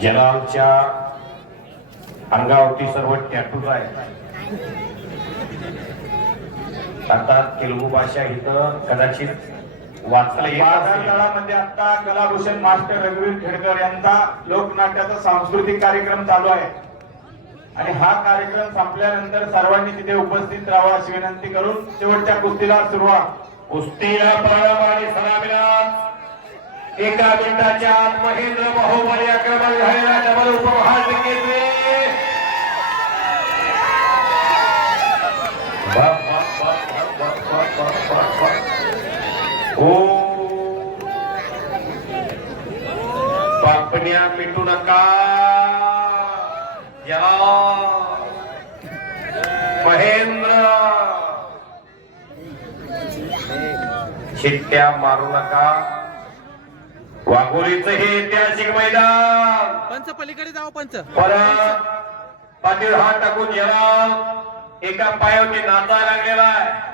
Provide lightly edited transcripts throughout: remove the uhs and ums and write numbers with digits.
जलालच्या अंगावरती सर्व टॅटूज आहेत. आता तेलुगू भाषा इथं कदाचित वाचता येत असेल. तळामध्ये आता कलाभूषण मास्टर रघुवीर खेडकर यांचा लोकनाट्याचा सांस्कृतिक कार्यक्रम चालू आहे आणि हा कार्यक्रम संपल्यानंतर सर्वांनी तिथे उपस्थित राहावं अशी विनंती करून शेवटच्या कुस्तीला सुरुवात. कुस्तीला प्रारंभ आणि सलामीला एका मिनिटाच्या आत महेंद्र बाहुबली आक्रमण झालेला डबल उपहार टिकेतले. पापण्या मिटू नका या महेंद्र. शिट्ट्या मारू नका. वाघोलीचं हे ऐतिहासिक मैदान. पंच पलीकडे जाऊ. पंच परत पाटील हात टाकून गेला. एका पायावरती नाचा लागलेला आहे.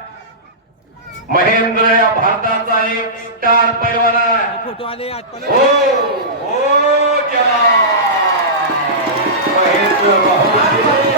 महेंद्र या भारताचा एक स्टार पैलवान आहे. फोटो आले आठवले. हो हो महेंद्र बाहुबली.